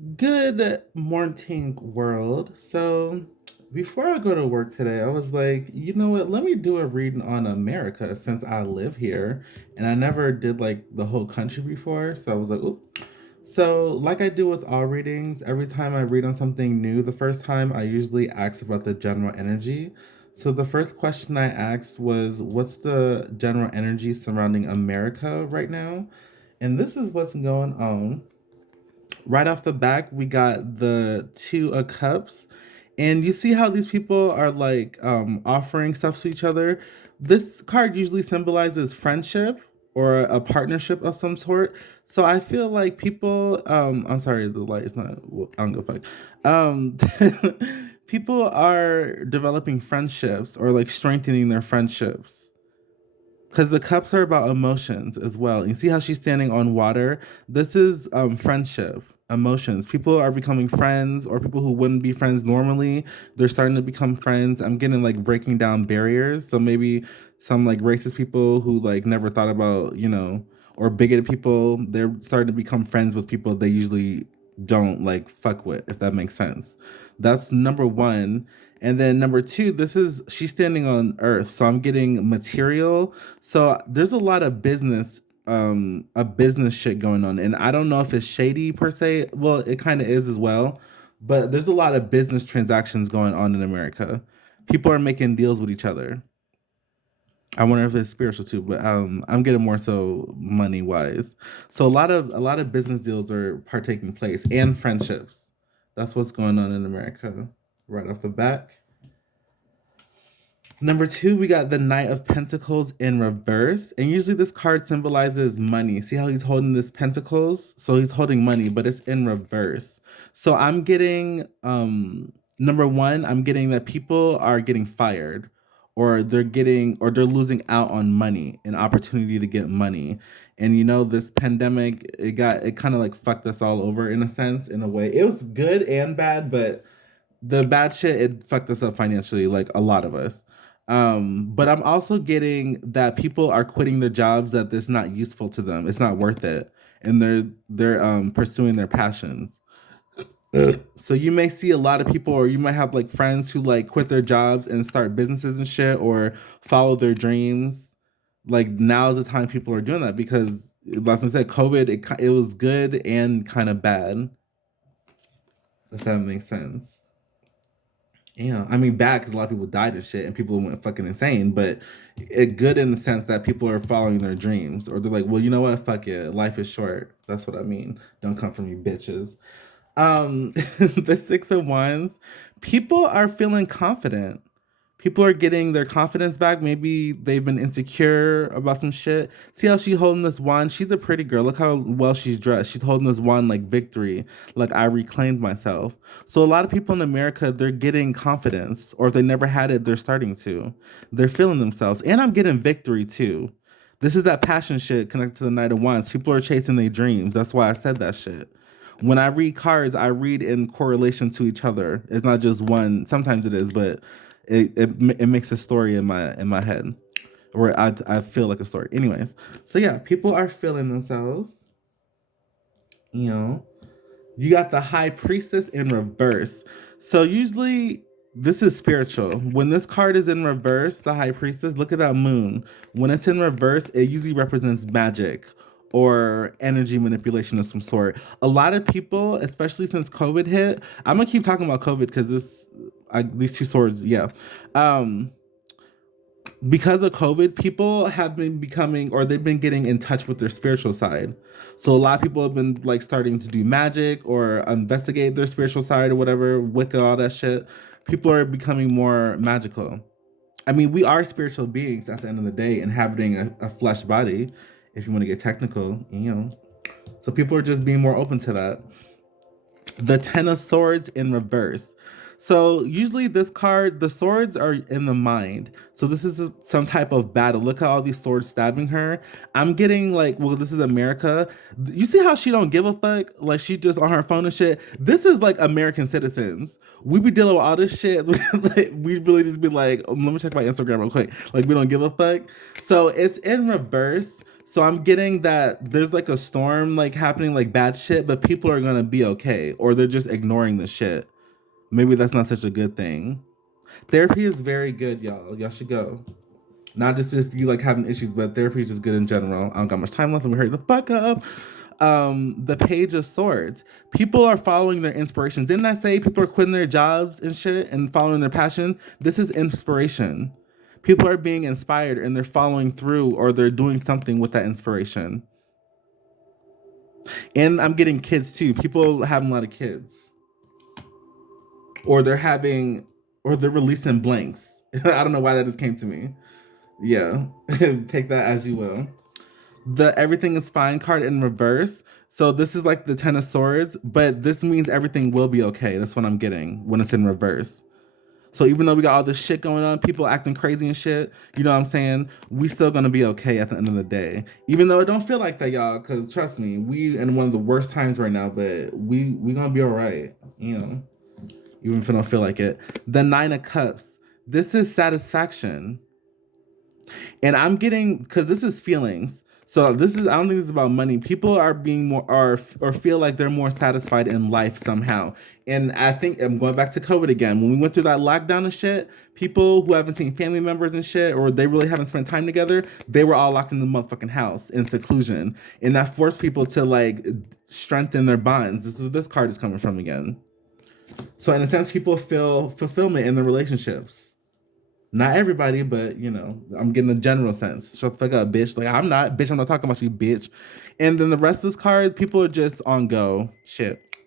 Good morning, world. So, before I go to work today, I was like, you know what? Let me do a reading on America since I live here and I never did like the whole country before. So, I was like, oop. So, like I do with all readings, every time I read on something new, the first time I usually ask about the general energy. So, the first question I asked was, what's the general energy surrounding America right now? And this is what's going on. Right off the back, we got the two of cups, and you see how these people are like offering stuff to each other. This card usually symbolizes friendship or a partnership of some sort. So I feel like people I'm sorry, the light is not, I don't give a fuck. People are developing friendships or like strengthening their friendships because the cups are about emotions as well. You see how she's standing on water? This is friendship, emotions. People are becoming friends, or people who wouldn't be friends normally, they're starting to become friends. I'm getting like breaking down barriers. So maybe some like racist people who like never thought about, or bigoted people, they're starting to become friends with people they usually don't like fuck with, if that makes sense. That's number one. And then number two, this is she's standing on earth. So I'm getting material, so there's a lot of a business shit going on, and I don't know if it's shady per se. Well, it kind of is as well, but there's a lot of business transactions going on in America. People are making deals with each other. I wonder if it's spiritual too, but I'm getting more so money wise. So a lot of business deals are partaking place and friendships. That's what's going on in America right off the back. Number two, we got the Knight of Pentacles in reverse. And usually this card symbolizes money. See how he's holding this pentacles? So he's holding money, but it's in reverse. So I'm getting number one, I'm getting that people are getting fired, or they're losing out on money, an opportunity to get money. And this pandemic, it kind of like fucked us all over in a sense, in a way. It was good and bad, but the bad shit, it fucked us up financially, like a lot of us. But I'm also getting that people are quitting their jobs that it's not useful to them, it's not worth it, and they're pursuing their passions. So you may see a lot of people, or you might have like friends who like quit their jobs and start businesses and shit, or follow their dreams. Like now is the time people are doing that because, like I said, COVID, it was good and kind of bad, if that makes sense. Yeah, I mean, bad because a lot of people died and shit, and people went fucking insane. But it good in the sense that people are following their dreams, or they're like, well, you know what? Fuck it, life is short. That's what I mean. Don't come for me, bitches. The Six of Wands, people are feeling confident. People are getting their confidence back. Maybe they've been insecure about some shit. See how she holding this wand? She's a pretty girl. Look how well she's dressed. She's holding this wand like victory, like I reclaimed myself. So a lot of people in America, they're getting confidence, or if they never had it, they're starting to. They're feeling themselves, and I'm getting victory too. This is that passion shit connected to the Knight of Wands. People are chasing their dreams. That's why I said that shit. When I read cards, I read in correlation to each other. It's not just one. Sometimes it is, but it makes a story in my head, or I feel like a story. Anyways, so yeah, people are feeling themselves. You know, you got the High Priestess in reverse. So usually this is spiritual. When this card is in reverse, the High Priestess, look at that moon. When it's in reverse, it usually represents magic or energy manipulation of some sort. A lot of people, especially since COVID hit, I'm gonna keep talking about COVID because these two swords, yeah. Um, because of COVID, people have been becoming, or they've been getting in touch with their spiritual side. So a lot of people have been like starting to do magic or investigate their spiritual side or whatever, Wicca, all that shit. People are becoming more magical. I mean, we are spiritual beings at the end of the day, inhabiting a flesh body, if you want to get technical. So people are just being more open to that. The Ten of Swords in reverse. So usually this card, the swords are in the mind. So this is some type of battle. Look at all these swords stabbing her. I'm getting like, well, this is America. You see how she don't give a fuck? Like she just on her phone and shit. This is like American citizens. We be dealing with all this shit. Like, we really just be like, let me check my Instagram real quick. Like we don't give a fuck. So it's in reverse. So I'm getting that there's like a storm like happening, like bad shit, but people are gonna be okay, or they're just ignoring the shit. Maybe that's not such a good thing. Therapy is very good, y'all. Y'all should go. Not just if you like having issues, but therapy is just good in general. I don't got much time left. Let me hurry the fuck up. The Page of Swords. People are following their inspiration. Didn't I say people are quitting their jobs and shit and following their passion? This is inspiration. People are being inspired and they're following through, or they're doing something with that inspiration. And I'm getting kids too. People having a lot of kids. Or they're having, or they're releasing blanks. I don't know why that just came to me. Yeah. Take that as you will. The Everything is Fine card in reverse. So this is like the Ten of Swords, but this means everything will be okay. That's what I'm getting when it's in reverse. So even though we got all this shit going on, people acting crazy and shit, you know what I'm saying? We still gonna be okay at the end of the day. Even though it don't feel like that, y'all, because trust me, we in one of the worst times right now, but we gonna be all right, you know, even if it don't feel like it. The Nine of Cups. This is satisfaction. And I'm getting, because this is feelings. So this is, I don't think this is about money. People are being more, or feel like they're more satisfied in life somehow. And I think I'm going back to COVID again. When we went through that lockdown and shit, people who haven't seen family members and shit, or they really haven't spent time together, they were all locked in the motherfucking house in seclusion. And that forced people to like strengthen their bonds. This is where this card is coming from again. So in a sense, people feel fulfillment in their relationships. Not everybody, but you know, I'm getting a general sense. Shut the fuck up, bitch. Like I'm not, bitch. I'm not talking about you, bitch. And then the rest of this card, people are just on go shit.